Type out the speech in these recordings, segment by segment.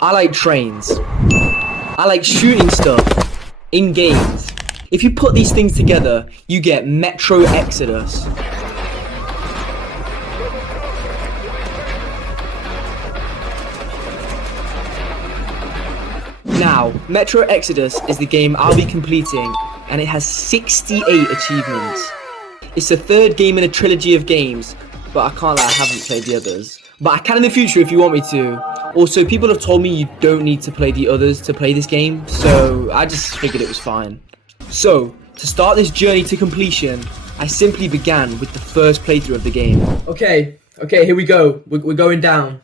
I like trains. I like shooting stuff in games. If you put these things together, you get Metro Exodus. Now, Metro Exodus is the game I'll be completing, and it has 68 achievements. It's the third game in a trilogy of games, but I can't lie, I haven't played the others. But I can in the future if you want me to. Also, people have told me you don't need to play the others to play this game, so I just figured it was fine. So, to start this journey to completion, I simply began with the first playthrough of the game. Okay, here we go. We're going down.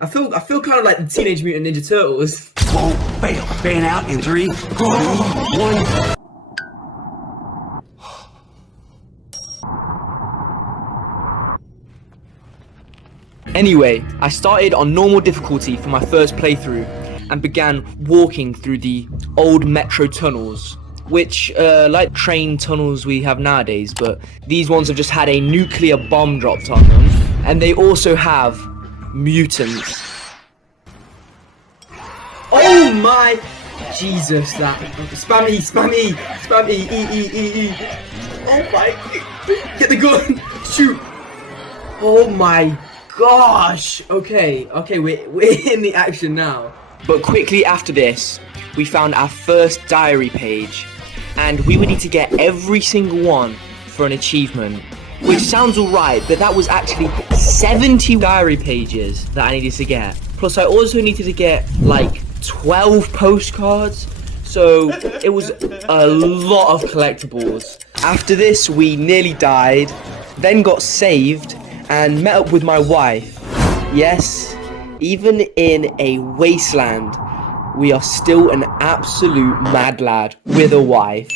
I feel kind of like the Teenage Mutant Ninja Turtles. Won't fail. Fan out in 3, 2, 1. Anyway, I started on normal difficulty for my first playthrough and began walking through the old metro tunnels, which like train tunnels we have nowadays, but these ones have just had a nuclear bomb dropped on them, and they also have mutants. Oh my Jesus, that spam E. Oh my, get the gun, shoot. Oh my gosh. Okay, we're in the action now. But quickly after this, we found our first diary page, and we would need to get every single one for an achievement, which sounds alright, but that was actually 70 diary pages that I needed to get. Plus I also needed to get like 12 postcards, so it was a lot of collectibles. After this, we nearly died, then got saved, and met up with my wife. Yes, even in a wasteland, we are still an absolute mad lad with a wife.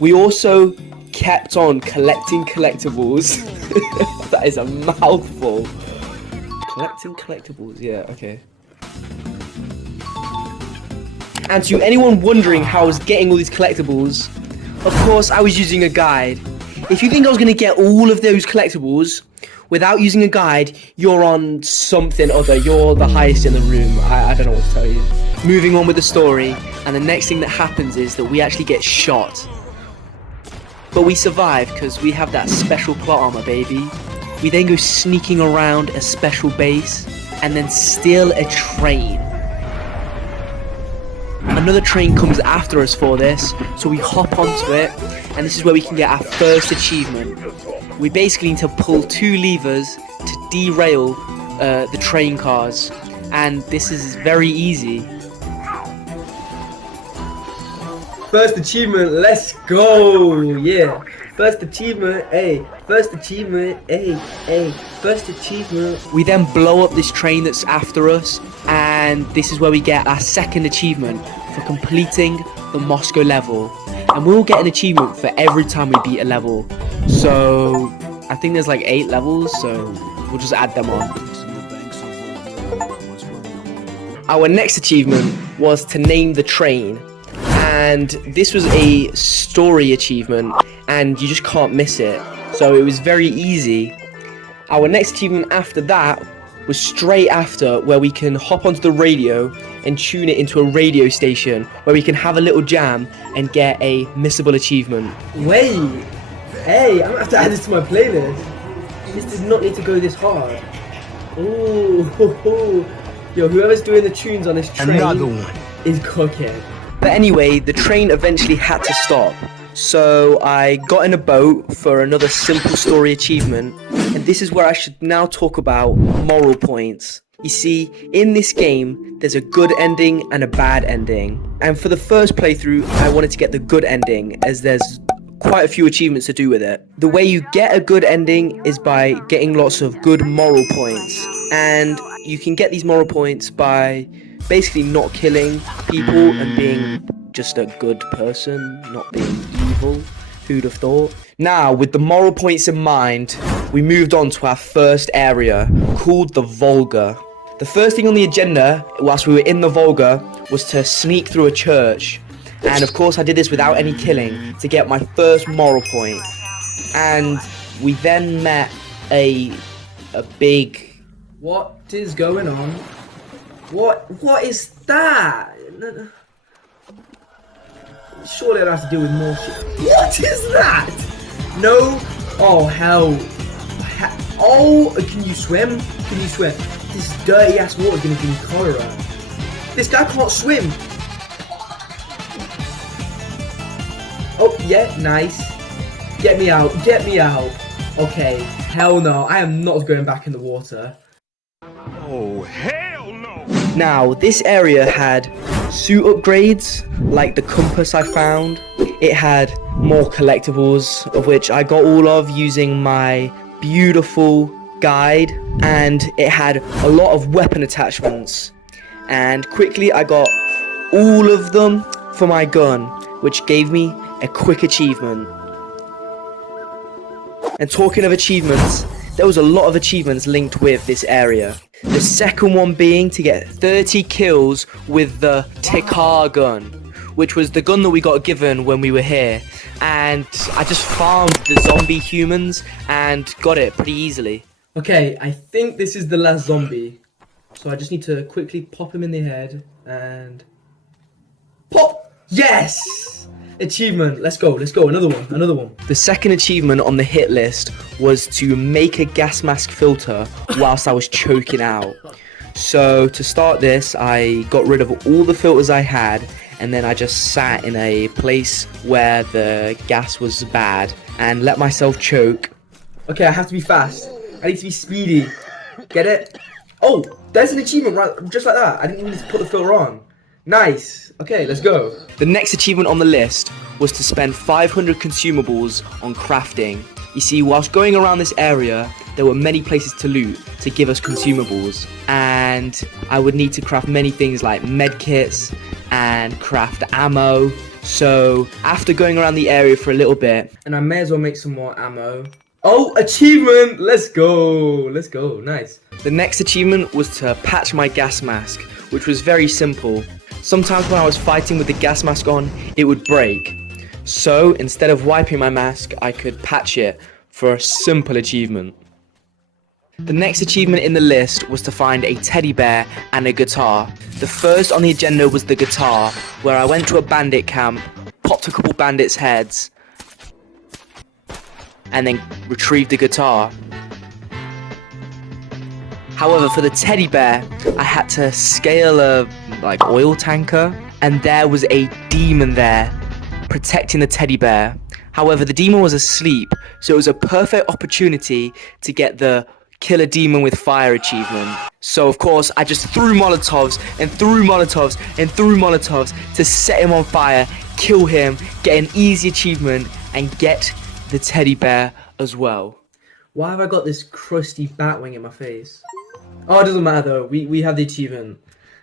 We also kept on collecting collectibles. That is a mouthful. Collecting collectibles, yeah, okay. And to anyone wondering how I was getting all these collectibles, of course I was using a guide. If you think I was going to get all of those collectibles without using a guide, you're on something other. You're the highest in the room. I don't know what to tell you. Moving on with the story, and the next thing that happens is that we actually get shot. But we survive because we have that special plot armor, baby. We then go sneaking around a special base and then steal a train. Another train comes after us for this, so we hop onto it, and this is where we can get our first achievement. We basically need to pull 2 levers to derail the train cars, and this is very easy. First achievement, let's go! Yeah, first achievement, hey, first achievement, hey, first achievement. We then blow up this train that's after us, and this is where we get our second achievement for completing the Moscow level. And we'll get an achievement for every time we beat a level. So I think there's like 8 levels, so we'll just add them on. Our next achievement was to name the train. And this was a story achievement, and you just can't miss it. So it was very easy. Our next achievement after that was straight after, where we can hop onto the radio and tune it into a radio station where we can have a little jam and get a missable achievement. Wait, hey, I'm gonna have to add this to my playlist. This does not need to go this hard. Ooh, yo, whoever's doing the tunes on this train is cooking. But anyway, the train eventually had to stop. So I got in a boat for another simple story achievement, and this is where I should now talk about moral points. You see, in this game, there's a good ending and a bad ending. And for the first playthrough, I wanted to get the good ending, as there's quite a few achievements to do with it. The way you get a good ending is by getting lots of good moral points. And you can get these moral points by basically not killing people and being just a good person, not being evil. Who'd have thought? Now, with the moral points in mind, we moved on to our first area, called the Volga. The first thing on the agenda, whilst we were in the Volga, was to sneak through a church. And of course I did this without any killing, to get my first moral point. And we then met a big... What is going on? What is that? Surely I'll have to deal with more shit. What is that? No. Oh, hell. Oh, can you swim? Can you swim? This dirty ass water is going to give me cholera. This guy can't swim. Oh, yeah, nice. Get me out. Get me out. Okay. Hell no. I am not going back in the water. Oh, hell no! Now, this area had suit upgrades, like the compass I found. It had more collectibles, of which I got all of using my beautiful guide. And it had a lot of weapon attachments. And quickly I got all of them for my gun, which gave me a quick achievement. And talking of achievements, there was a lot of achievements linked with this area. The second one being to get 30 kills with the Taiga gun, which was the gun that we got given when we were here. And I just farmed the zombie humans and got it pretty easily. Okay, I think this is the last zombie. So I just need to quickly pop him in the head and... Pop! Yes! Achievement. Let's go. Let's go. Another one. Another one. The second achievement on the hit list was to make a gas mask filter whilst I was choking out. So to start this, I got rid of all the filters I had, and then I just sat in a place where the gas was bad and let myself choke. Okay, I have to be fast. I need to be speedy. Get it? Oh, there's an achievement right just like that. I didn't even need to put the filter on. Nice. Okay, let's go. The next achievement on the list was to spend 500 consumables on crafting. You see, whilst going around this area, there were many places to loot to give us consumables. And I would need to craft many things like medkits and craft ammo. So after going around the area for a little bit, and I may as well make some more ammo. Oh, achievement! Let's go. Let's go. Nice. The next achievement was to patch my gas mask, which was very simple. Sometimes when I was fighting with the gas mask on, it would break. So instead of wiping my mask, I could patch it for a simple achievement. The next achievement in the list was to find a teddy bear and a guitar. The first on the agenda was the guitar, where I went to a bandit camp, popped a couple bandits' heads, and then retrieved the guitar. However, for the teddy bear, I had to scale a oil tanker, and there was a demon there protecting the teddy bear. However, the demon was asleep, so it was a perfect opportunity to get the kill a demon with fire achievement. So of course, I just threw Molotovs and threw Molotovs and threw Molotovs to set him on fire, kill him, get an easy achievement, and get the teddy bear as well. Why have I got this crusty bat wing in my face? Oh, it doesn't matter though. We have the achievement.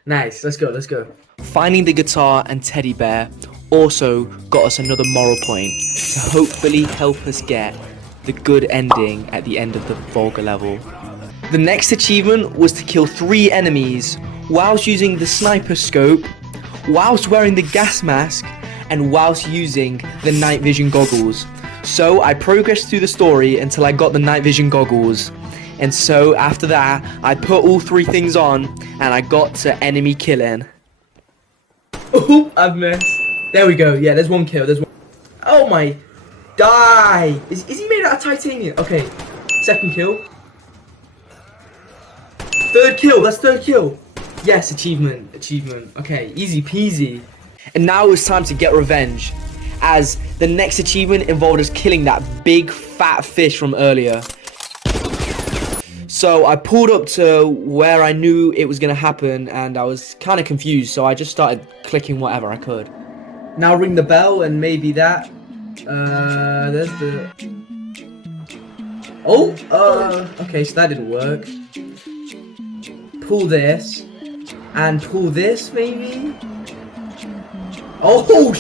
Nice. Let's go. Let's go. Finding the guitar and teddy bear also got us another moral point to hopefully help us get the good ending at the end of the Volga level. The next achievement was to kill 3 enemies whilst using the sniper scope, whilst wearing the gas mask, and whilst using the night vision goggles. So I progressed through the story until I got the night vision goggles. And so after that, I put all 3 things on and I got to enemy killing. Oh, I've missed. There we go. Yeah, there's one kill. There's one. Oh my. Die. Is he made out of titanium? Okay. Second kill. Third kill. That's third kill. Yes, achievement. Achievement. Okay, easy peasy. And now it's time to get revenge, as the next achievement involved us killing that big fat fish from earlier. So I pulled up to where I knew it was going to happen, and I was kind of confused, so I just started clicking whatever I could. Now ring the bell, and maybe that... there's the... Oh! Okay, so that didn't work. Pull this. And pull this, maybe? Oh,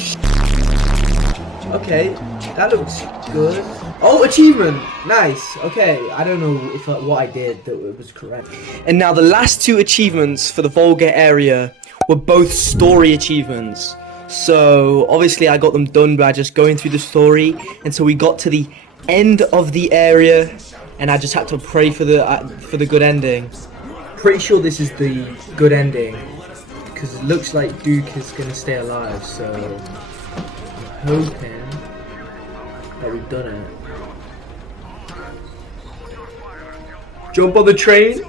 okay, that looks good. Oh, achievement! Nice. Okay, I don't know if what I did that was correct. And now the last 2 achievements for the Volga area were both story achievements. So obviously I got them done by just going through the story until we got to the end of the area, and I just had to pray for the good ending. Pretty sure this is the good ending, because it looks like Duke is going to stay alive, so I'm hoping that we've done it. Jump on the train.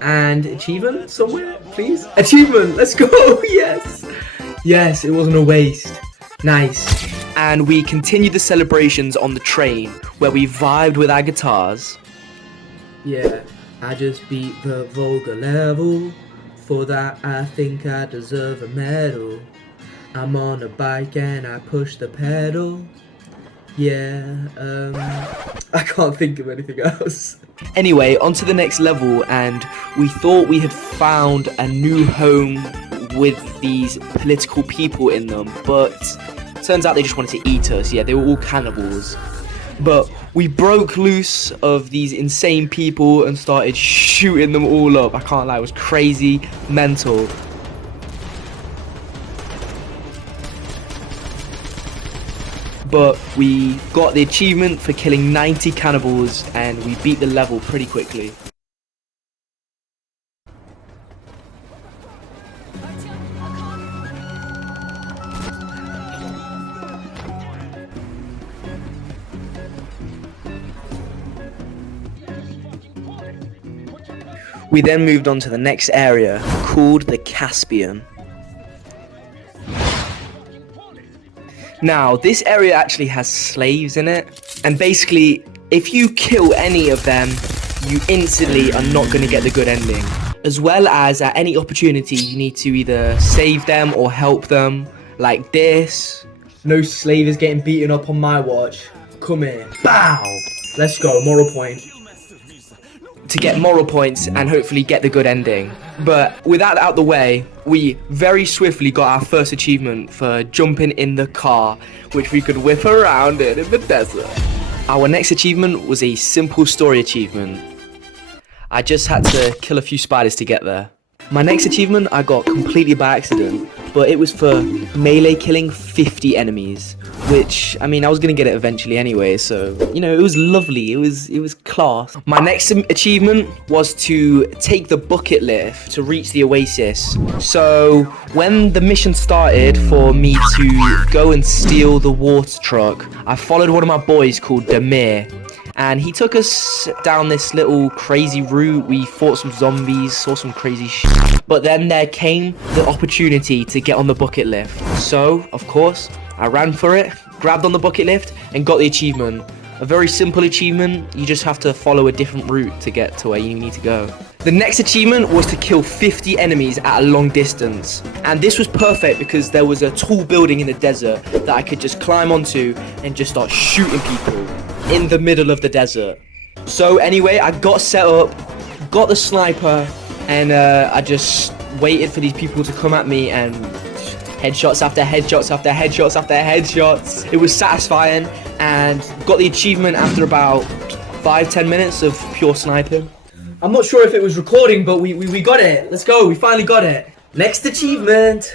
And achievement somewhere, please? Achievement, let's go, yes! Yes, it wasn't a waste. Nice. And we continued the celebrations on the train, where we vibed with our guitars. Yeah, I just beat the Volga level. For that I think I deserve a medal. I'm on a bike and I push the pedal. Yeah, I can't think of anything else. Anyway, on to the next level, and we thought we had found a new home with these political people in them, but turns out they just wanted to eat us. Yeah, they were all cannibals. But we broke loose of these insane people and started shooting them all up. I can't lie, it was crazy, mental. But we got the achievement for killing 90 cannibals and we beat the level pretty quickly. We then moved on to the next area, called the Caspian. Now, this area actually has slaves in it, and basically, if you kill any of them, you instantly are not going to get the good ending. As well as, at any opportunity, you need to either save them or help them, like this. No slave is getting beaten up on my watch. Come here. Bow! Let's go, moral point. To get moral points and hopefully get the good ending. But with that out the way, we very swiftly got our first achievement for jumping in the car, which we could whip around in the desert. Our next achievement was a simple story achievement. I just had to kill a few spiders to get there. My next achievement I got completely by accident, but it was for melee killing 50 enemies, which, I mean, I was gonna get it eventually anyway, so, you know, it was lovely, it was class. My next achievement was to take the bucket lift to reach the oasis. So, when the mission started for me to go and steal the water truck, I followed one of my boys called Demir. And he took us down this little crazy route. We fought some zombies, saw some crazy shit. But then there came the opportunity to get on the bucket lift. So, of course, I ran for it, grabbed on the bucket lift, and got the achievement. A very simple achievement. You just have to follow a different route to get to where you need to go. The next achievement was to kill 50 enemies at a long distance. And this was perfect because there was a tall building in the desert that I could just climb onto and just start shooting people in the middle of the desert. So anyway, I got set up, got the sniper, and I just waited for these people to come at me and headshots after headshots after headshots after headshots. It was satisfying and got the achievement after about 5-10 minutes of pure sniping. I'm not sure if it was recording, but we got it. Let's go, we finally got it. Next achievement.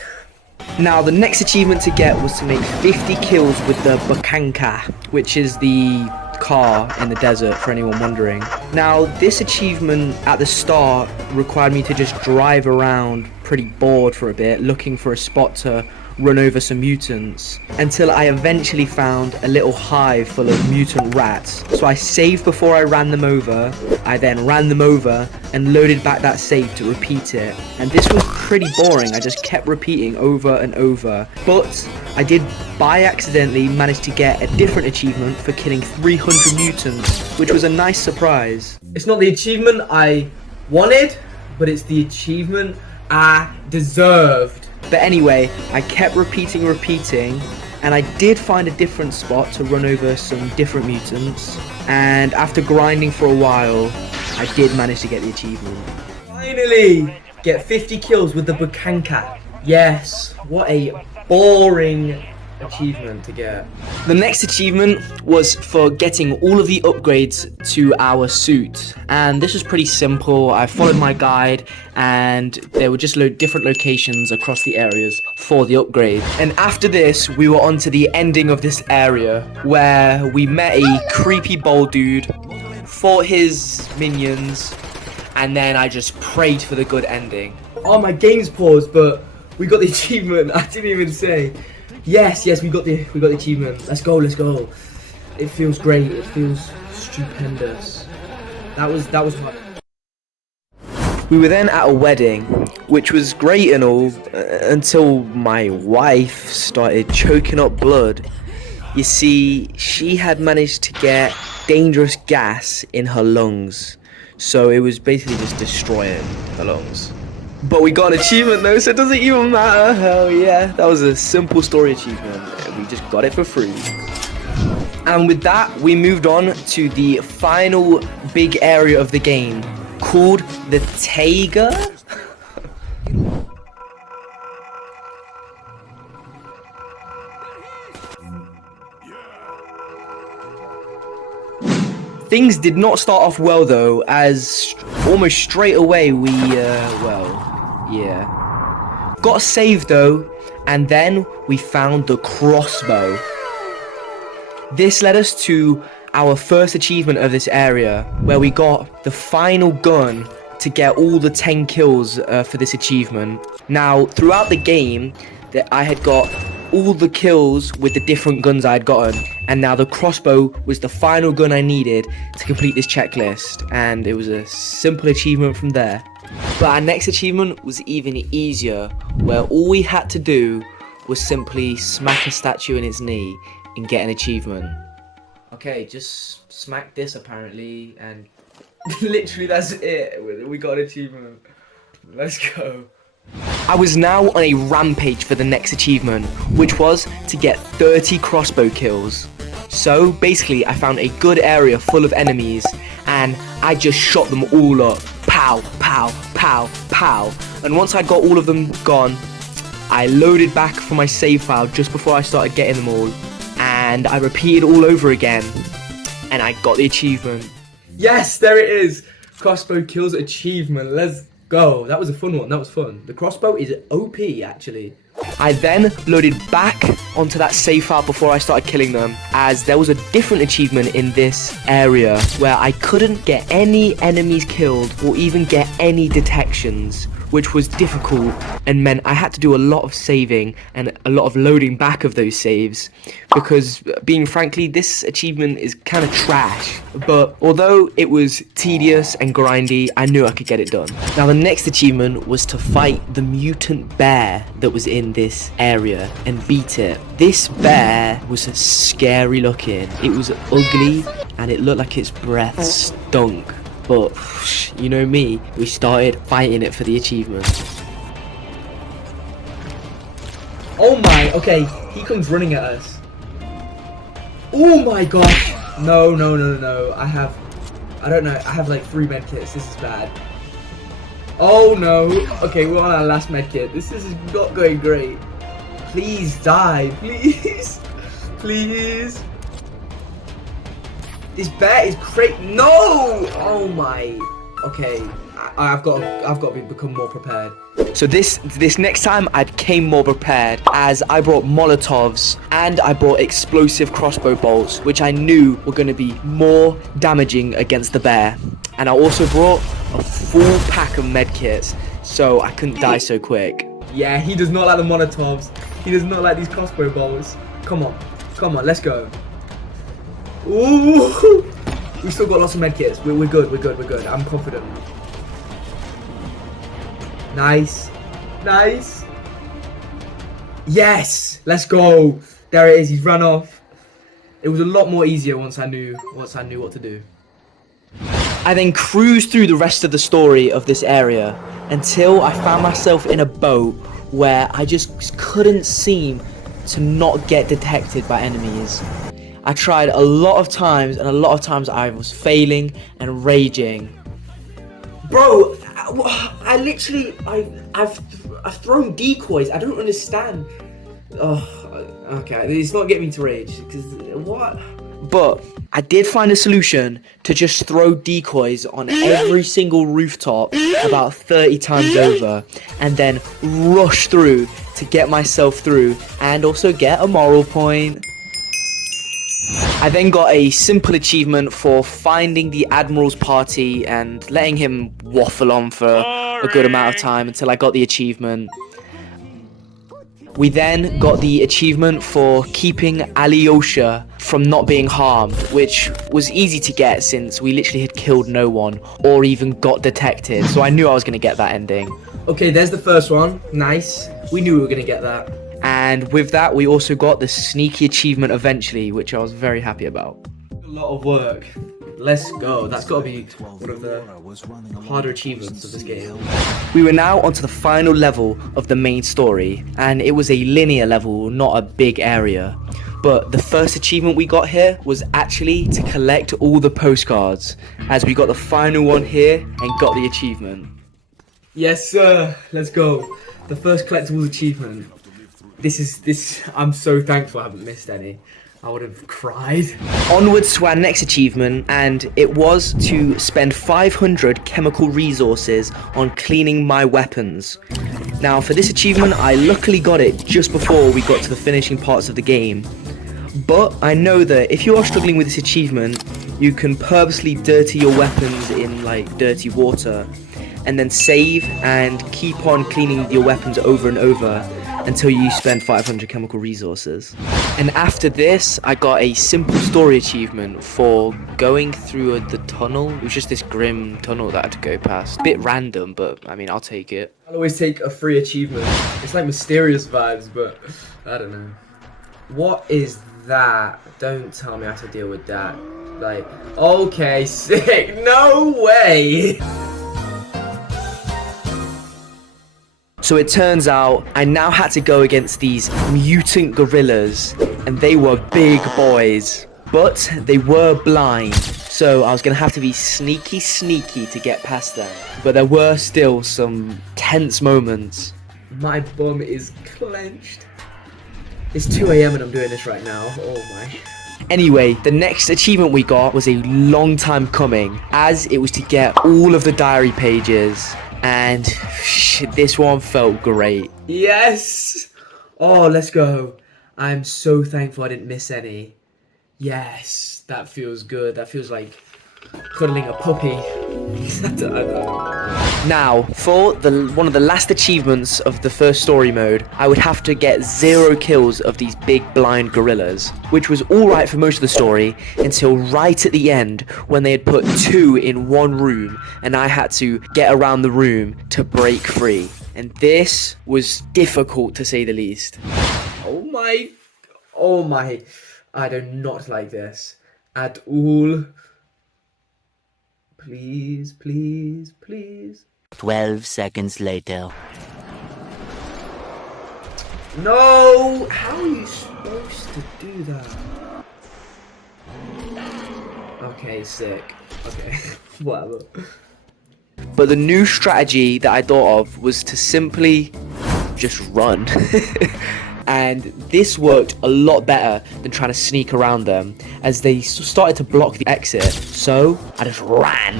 Now, the next achievement to get was to make 50 kills with the Bukanka, which is the car in the desert, for anyone wondering. Now, this achievement at the start required me to just drive around pretty bored for a bit, looking for a spot to run over some mutants, until I eventually found a little hive full of mutant rats. So I saved before I ran them over, I then ran them over and loaded back that save to repeat it. And this was pretty boring, I just kept repeating over and over. But I did by accidentally manage to get a different achievement for killing 300 mutants, which was a nice surprise. It's not the achievement I wanted, but it's the achievement I deserved. But anyway, I kept repeating, and I did find a different spot to run over some different mutants, and after grinding for a while, I did manage to get the achievement. Finally! Get 50 kills with the Bukanka. Yes, what a boring achievement to get. The next achievement was for getting all of the upgrades to our suit, and this was pretty simple. I followed my guide and there were just different locations across the areas for the upgrade. And after this, we were on to the ending of this area where we met a creepy bald dude, fought his minions, and then I just prayed for the good ending. Oh, my game's paused, but we got the achievement. I didn't even say. Yes, we got the achievement. Let's go. It feels great. It feels stupendous. That was hard. We were then at a wedding, which was great and all, until my wife started choking up blood. You see, she had managed to get dangerous gas in her lungs, so it was basically just destroying her lungs. But we got an achievement though, so it doesn't even matter. Hell yeah, that was a simple story achievement, and we just got it for free. And with that, we moved on to the final big area of the game, called the Taiga. Things did not start off well though, as almost straight away we, got saved though, and then we found the crossbow. This led us to our first achievement of this area, where we got the final gun to get all the 10 kills for this achievement. Now, throughout the game, I had got all the kills with the different guns I had gotten, and now the crossbow was the final gun I needed to complete this checklist, and it was a simple achievement from there. But our next achievement was even easier, where all we had to do was simply smack a statue in its knee and get an achievement. Okay, just smack this apparently, and literally that's it. We got an achievement. Let's go. I was now on a rampage for the next achievement, which was to get 30 crossbow kills. So basically I found a good area full of enemies, and I just shot them all up. Pow, pow, pow, pow. And once I got all of them gone, I loaded back for my save file just before I started getting them all, and I repeated all over again, and I got the achievement. Yes, there it is. Crossbow kills achievement. Let's go. That was a fun one. That was fun. The crossbow is OP actually. I then loaded back onto that save file before I started killing them, as there was a different achievement in this area where I couldn't get any enemies killed or even get any detections, which was difficult and meant I had to do a lot of saving and a lot of loading back of those saves, because being frankly, this achievement is kind of trash. But although it was tedious and grindy, I knew I could get it done. Now the next achievement was to fight the mutant bear that was in this area and beat it. This bear was scary looking. It was ugly and it looked like its breath stunk. But, you know me, we started fighting it for the achievement. Oh my, okay, he comes running at us. Oh my gosh. No. I have like 3 medkits. This is bad. Oh no. Okay, we're on our last medkit. This is not going great. Please die, please. Please. This bear is no! Oh my. Okay, I've got to become more prepared. So this next time I came more prepared, as I brought Molotovs and I brought explosive crossbow bolts, which I knew were going to be more damaging against the bear. And I also brought a full pack of medkits, so I couldn't die so quick. Yeah, he does not like the Molotovs. He does not like these crossbow bolts. Come on, let's go. Ooh, we still got lots of medkits. We're good. I'm confident. Nice. Yes, let's go. There it is. He's run off. It was a lot more easier once I knew what to do. I then cruised through the rest of the story of this area until I found myself in a boat where I just couldn't seem to not get detected by enemies. I tried a lot of times, and a lot of times I was failing and raging. Bro, I've thrown decoys. I don't understand. Oh, okay. It's not getting me to rage. Because what? But I did find a solution to just throw decoys on every single rooftop about 30 times over, and then rush through to get myself through and also get a moral point. I then got a simple achievement for finding the Admiral's party and letting him waffle on for a good amount of time until I got the achievement. We then got the achievement for keeping Alyosha from not being harmed, which was easy to get since we literally had killed no one or even got detected, so I knew I was going to get that ending. Okay, there's the first one. Nice. We knew we were going to get that. And with that, we also got the sneaky achievement eventually, which I was very happy about. A lot of work. Let's go. That's got to be one of the harder achievements of this game. We were now onto the final level of the main story, and it was a linear level, not a big area. But the first achievement we got here was actually to collect all the postcards, as we got the final one here and got the achievement. Yes, sir. Let's go. The first collectibles achievement. I'm so thankful I haven't missed any. I would have cried. Onwards to our next achievement, and it was to spend 500 chemical resources on cleaning my weapons. Now, for this achievement, I luckily got it just before we got to the finishing parts of the game. But I know that if you are struggling with this achievement, you can purposely dirty your weapons in like dirty water, and then save and keep on cleaning your weapons over and over until you spend 500 chemical resources. And after this, I got a simple story achievement for going through the tunnel. It was just this grim tunnel that I had to go past. Bit random, but I mean, I'll take it. I'll always take a free achievement. It's like mysterious vibes, but I don't know. What is that? Don't tell me I have to deal with that. Like, okay, sick. No way. So it turns out I now had to go against these mutant gorillas, and they were big boys, but they were blind, so I was going to have to be sneaky to get past them. But there were still some tense moments. My bum is clenched. It's 2 AM and I'm doing this right now. Oh my. Anyway, the next achievement we got was a long time coming, as it was to get all of the diary pages. And this one felt great. Yes! Oh, let's go. I'm so thankful I didn't miss any. Yes, that feels good. That feels like cuddling a puppy. I don't know. Now, for one of the last achievements of the first story mode, I would have to get 0 kills of these big blind gorillas, which was alright for most of the story until right at the end when they had put 2 in one room and I had to get around the room to break free. And this was difficult to say the least. Oh my, I do not like this at all. Please, please, please. 12 seconds later. No! How are you supposed to do that? Okay, sick. Okay, whatever. But the new strategy that I thought of was to simply just run. And this worked a lot better than trying to sneak around them, as they started to block the exit. So I just ran.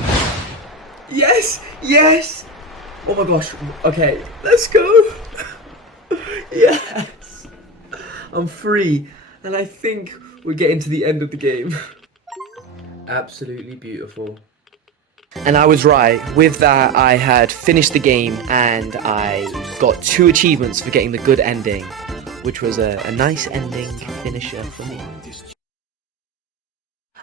Yes! Yes! Oh my gosh. Okay, let's go. Yes! I'm free. And I think we're getting to the end of the game. Absolutely beautiful. And I was right. With that, I had finished the game and I got 2 achievements for getting the good ending, which was a nice ending finisher for me.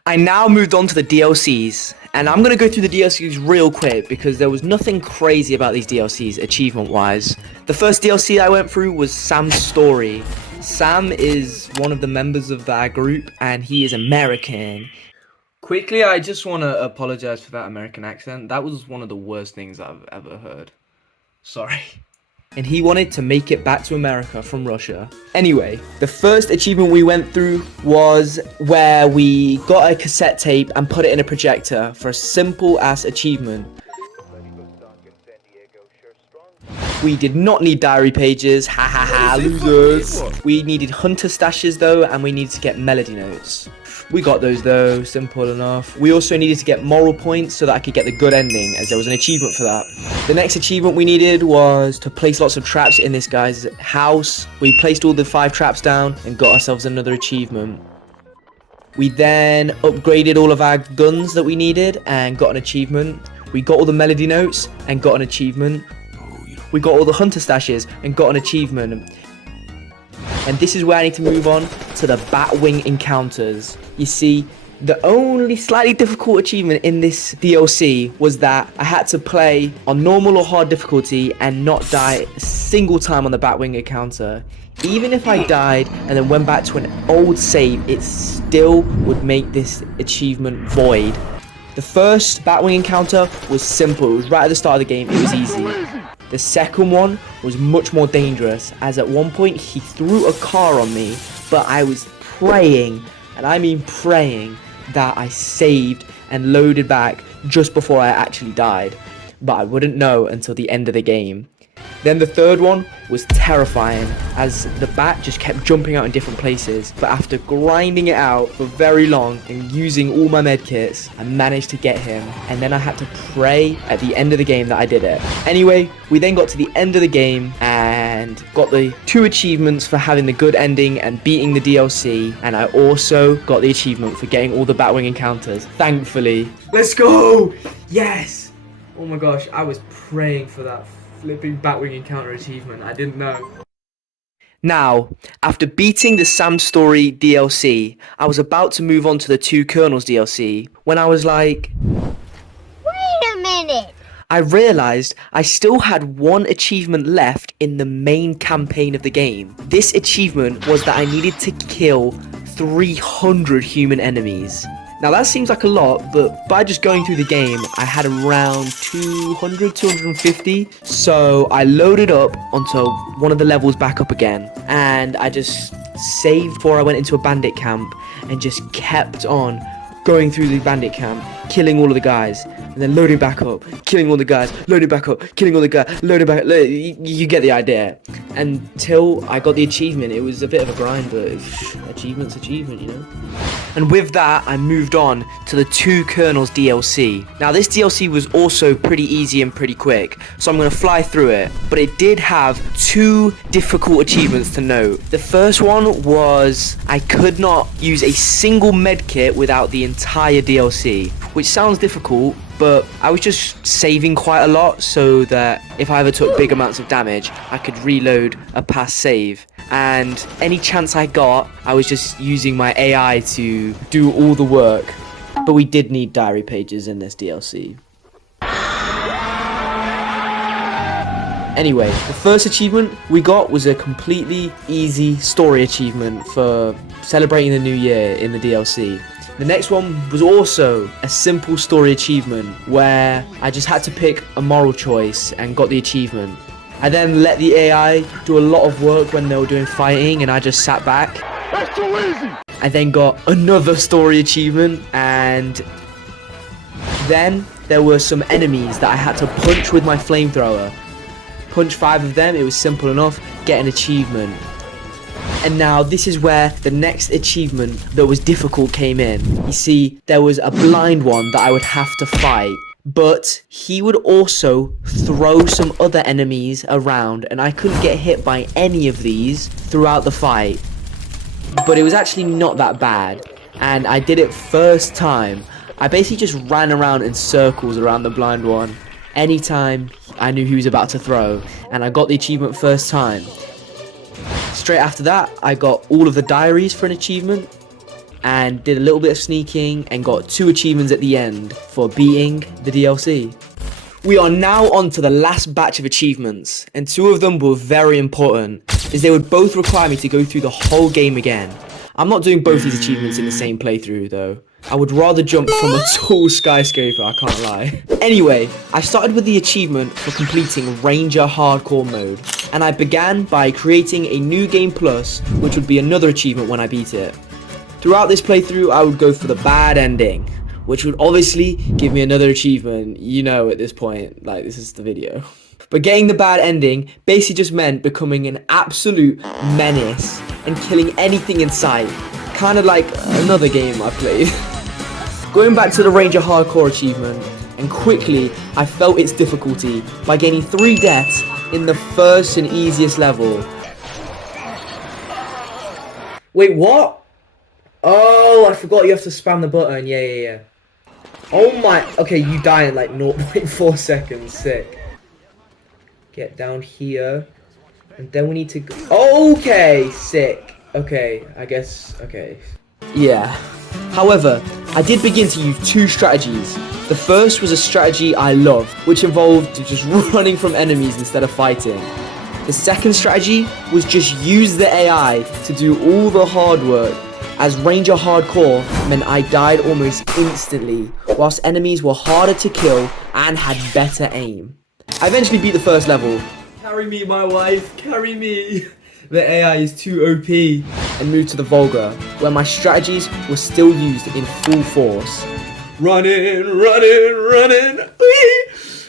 I now moved on to the DLCs, and I'm going to go through the DLCs real quick because there was nothing crazy about these DLCs achievement-wise. The first DLC I went through was Sam's story. Sam is one of the members of our group, and he is American. Quickly, I just want to apologize for that American accent. That was one of the worst things I've ever heard. Sorry. And he wanted to make it back to America from Russia. Anyway, the first achievement we went through was where we got a cassette tape and put it in a projector for a simple ass achievement. We did not need diary pages, ha ha ha, losers. We needed hunter stashes though, and we needed to get melody notes. We got those though, simple enough. We also needed to get moral points so that I could get the good ending, as there was an achievement for that. The next achievement we needed was to place lots of traps in this guy's house. We placed all the 5 traps down and got ourselves another achievement. We then upgraded all of our guns that we needed and got an achievement. We got all the melody notes and got an achievement. We got all the hunter stashes and got an achievement. And this is where I need to move on to the Batwing encounters. You see, the only slightly difficult achievement in this DLC was that I had to play on normal or hard difficulty and not die a single time on the Batwing encounter. Even if I died and then went back to an old save, it still would make this achievement void. The first Batwing encounter was simple. It was right at the start of the game. It was easy. The second one was much more dangerous, as at one point he threw a car on me, but I was praying, and I mean praying, that I saved and loaded back just before I actually died. But I wouldn't know until the end of the game. Then the third one was terrifying, as the bat just kept jumping out in different places. But after grinding it out for very long and using all my medkits, I managed to get him. And then I had to pray at the end of the game that I did it. Anyway, we then got to the end of the game and got the 2 achievements for having the good ending and beating the DLC. And I also got the achievement for getting all the Batwing encounters, thankfully. Let's go! Yes! Oh my gosh, I was praying for that flipping Batwing encounter achievement. I didn't know. Now, after beating the Sam Story DLC, I was about to move on to the 2 Colonels DLC when I was like, wait a minute. I realized I still had 1 achievement left in the main campaign of the game. This achievement was that I needed to kill 300 human enemies. Now that seems like a lot, but by just going through the game, I had around 200, 250. So I loaded up onto one of the levels back up again, and I just saved before I went into a bandit camp and just kept on going through the bandit camp, killing all of the guys, and then loading back up, killing all the guys, loading back up, killing all the guys, loading back, you get the idea. Until I got the achievement. It was a bit of a grind, but achievement's achievement, you know? And with that, I moved on to the 2 Colonels DLC. Now this DLC was also pretty easy and pretty quick, so I'm going to fly through it, but it did have 2 difficult achievements to note. The first one was I could not use a single medkit without the entire DLC, which sounds difficult, but I was just saving quite a lot so that if I ever took big amounts of damage, I could reload a past save. And any chance I got, I was just using my AI to do all the work. But we did need diary pages in this DLC. Anyway, the first achievement we got was a completely easy story achievement for celebrating the new year in the DLC. The next one was also a simple story achievement where I just had to pick a moral choice and got the achievement. I then let the AI do a lot of work when they were doing fighting and I just sat back. That's too easy! I then got another story achievement, and then there were some enemies that I had to punch with my flamethrower. Punch 5 of them, it was simple enough, get an achievement. And now this is where the next achievement that was difficult came in. You see, there was a blind one that I would have to fight, but he would also throw some other enemies around and I couldn't get hit by any of these throughout the fight. But it was actually not that bad, and I did it first time. I basically just ran around in circles around the blind one anytime I knew he was about to throw, and I got the achievement first time. Straight after that, I got all of the diaries for an achievement and did a little bit of sneaking and got 2 achievements at the end for beating the DLC. We are now on to the last batch of achievements, and 2 of them were very important, as they would both require me to go through the whole game again. I'm not doing both these achievements in the same playthrough though. I would rather jump from a tall skyscraper, I can't lie. Anyway, I started with the achievement for completing Ranger Hardcore mode, and I began by creating a new game plus, which would be another achievement when I beat it. Throughout this playthrough, I would go for the bad ending, which would obviously give me another achievement, you know, at this point, like this is the video. But getting the bad ending basically just meant becoming an absolute menace and killing anything in sight, kind of like another game I played. Going back to the Ranger Hardcore achievement, and quickly I felt its difficulty by gaining 3 deaths in the first and easiest level. Wait, what? Oh, I forgot you have to spam the button. Yeah. Oh my. Okay, you die in like 0.4 seconds. Sick. Get down here. And then we need to go. Okay, sick. Okay, I guess. Okay. Yeah. However, I did begin to use two strategies. The first was a strategy I loved, which involved just running from enemies instead of fighting. The second strategy was just use the AI to do all the hard work, as Ranger Hardcore meant I died almost instantly, whilst enemies were harder to kill and had better aim. I eventually beat the first level. Carry me, my wife, carry me. The AI is too OP. And moved to the Volga, where my strategies were still used in full force. Running.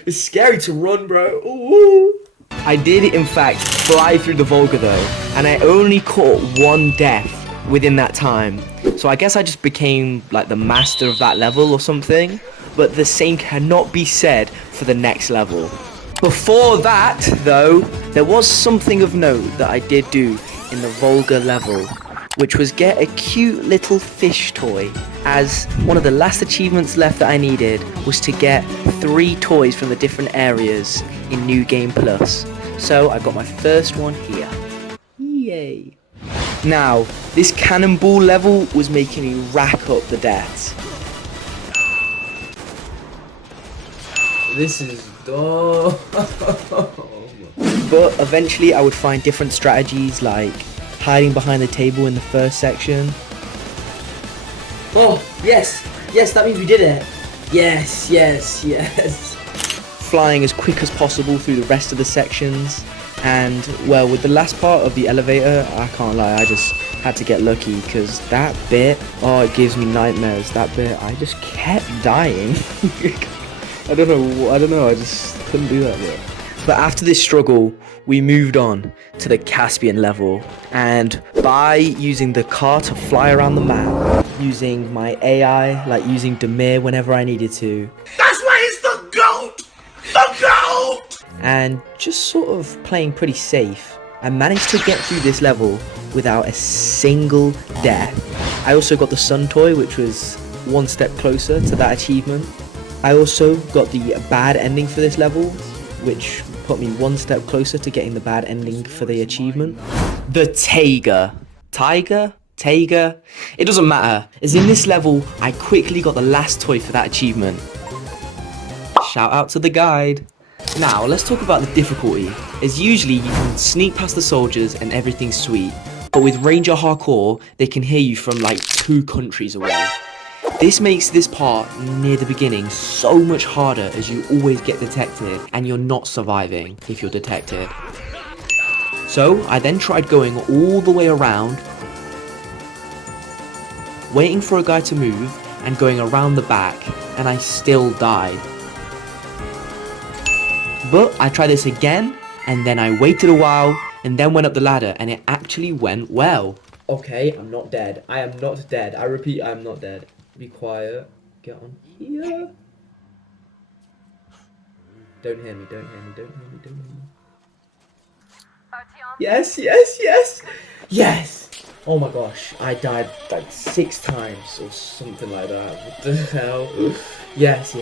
It's scary to run, bro. Ooh. I did in fact fly through the Volga though, and I only caught one death within that time. So I guess I just became like the master of that level or something, but the same cannot be said for the next level. Before that though, there was something of note that I did do in the Volga level, which was get a cute little fish toy, as one of the last achievements left that I needed was to get 3 toys from the different areas in New Game Plus. So I got my first one here. Yay. Now, this cannonball level was making me rack up the deaths. This is dumb. But eventually I would find different strategies like hiding behind the table in the first section. Oh, yes, that means we did it. Yes. Flying as quick as possible through the rest of the sections. And, well, with the last part of the elevator, I can't lie, I just had to get lucky, because that bit, oh, it gives me nightmares. That bit, I just kept dying. I don't know, I just couldn't do that bit. But after this struggle, we moved on to the Caspian level, and by using the car to fly around the map, using my AI, like using Demir whenever I needed to. That's why he's the GOAT! The GOAT! And just sort of playing pretty safe, I managed to get through this level without a single death. I also got the sun toy, which was one step closer to that achievement. I also got the bad ending for this level, which put me one step closer to getting the bad ending for the achievement. The Taiga. Taiga? It doesn't matter, as in this level, I quickly got the last toy for that achievement. Shout out to the guide. Now, let's talk about the difficulty, as usually you can sneak past the soldiers and everything's sweet, but with Ranger Hardcore, they can hear you from like 2 countries away. This makes this part near the beginning so much harder, as you always get detected and you're not surviving if you're detected. So I then tried going all the way around, waiting for a guy to move and going around the back, and I still died. But I tried this again, and then I waited a while and then went up the ladder, and it actually went well. Okay, I'm not dead. I am not dead. I repeat, I am not dead. Be quiet. Get on here. Don't hear me. Yes. Oh my gosh, I died like 6 times or something like that. What the hell? Yes.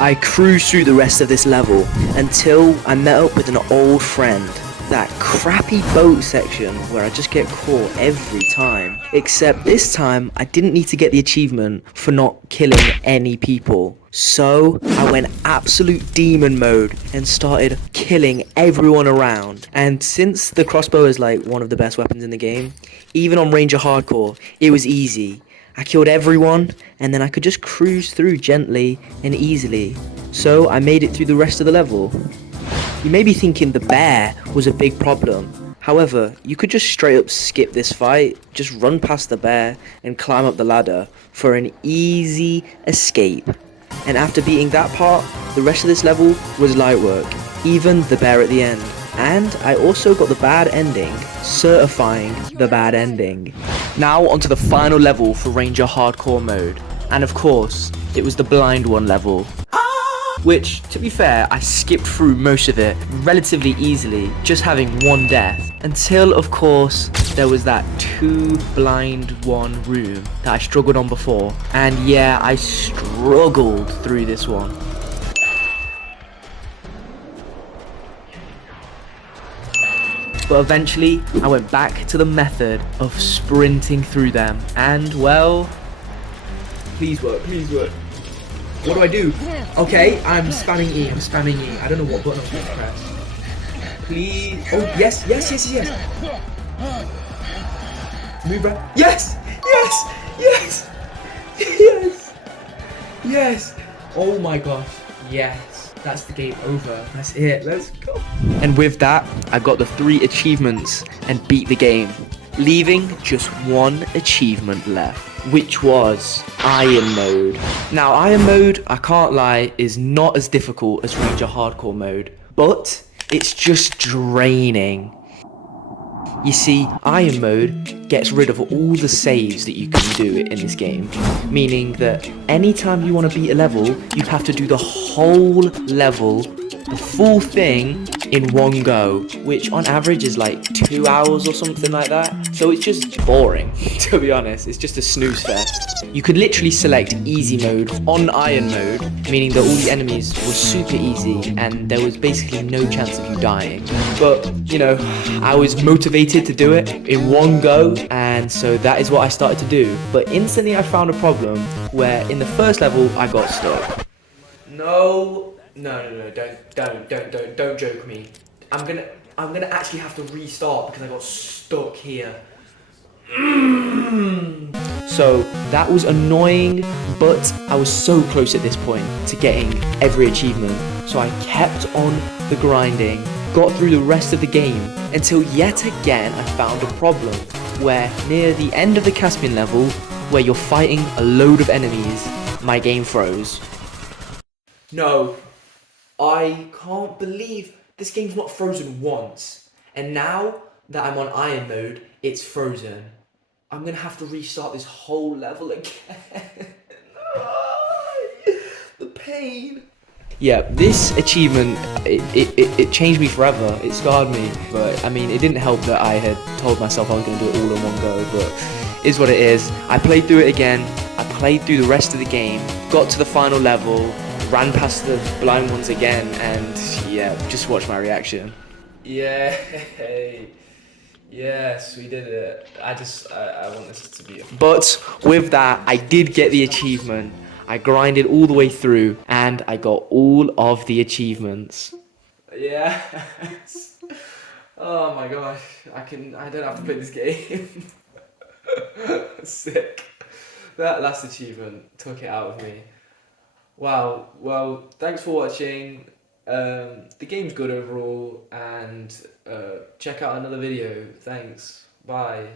I cruised through the rest of this level until I met up with an old friend. That crappy boat section where I just get caught every time. Except this time, I didn't need to get the achievement for not killing any people. So I went absolute demon mode and started killing everyone around. And since the crossbow is like one of the best weapons in the game, even on Ranger Hardcore, it was easy. I killed everyone, and then I could just cruise through gently and easily. So I made it through the rest of the level. You may be thinking the bear was a big problem. However, you could just straight up skip this fight, just run past the bear and climb up the ladder for an easy escape. And after beating that part, the rest of this level was light work, even the bear at the end. And I also got the bad ending, certifying the bad ending. Now onto the final level for Ranger Hardcore mode. And of course, it was the blind one level. which, to be fair, I skipped through most of it relatively easily, just having one death, until, of course, there was that 2 blind 1 room that I struggled on before, and yeah, I struggled through this one. But eventually, I went back to the method of sprinting through them, and well... Please work, please work. What do I do? Okay, I'm spamming E, I don't know what button I'm supposed to press. Please. Oh, yes. Move, bro. Yes! Yes! Oh my gosh. Yes. That's the game over. That's it. Let's go. And with that, I got the 3 achievements and beat the game, leaving just 1 achievement left, which was Iron Mode. Now, Iron Mode, I can't lie, is not as difficult as Ranger Hardcore Mode, but it's just draining. You see, Iron Mode gets rid of all the saves that you can do in this game, meaning that anytime you want to beat a level, you have to do the whole level, the full thing, in one go, which on average is like 2 hours or something like that. So it's just boring, to be honest. It's just a snooze fest. You could literally select easy mode on Iron Mode, meaning that all the enemies were super easy and there was basically no chance of you dying. But, you know, I was motivated to do it in one go, and so that is what I started to do. But instantly I found a problem where in the first level I got stuck. No, don't joke me. I'm gonna actually have to restart because I got stuck here. So that was annoying, but I was so close at this point to getting every achievement. So I kept on the grinding, got through the rest of the game, until yet again I found a problem where near the end of the Caspian level, where you're fighting a load of enemies, my game froze. No, I can't believe this game's not frozen once. And now that I'm on Iron Mode, it's frozen. I'm gonna have to restart this whole level again. The pain. Yeah, this achievement, it changed me forever. It scarred me. But, I mean, it didn't help that I had told myself I was gonna do it all in one go, but it is what it is. I played through it again. I played through the rest of the game, got to the final level, ran past the blind ones again, and yeah, just watch my reaction. Yay! Yes, we did it. I want this to be. But with that, I did get the achievement. I grinded all the way through, and I got all of the achievements. Yes. Oh my gosh, I don't have to play this game. Sick. That last achievement took it out of me. Wow, well, thanks for watching. The game's good overall, and check out another video. Thanks. Bye.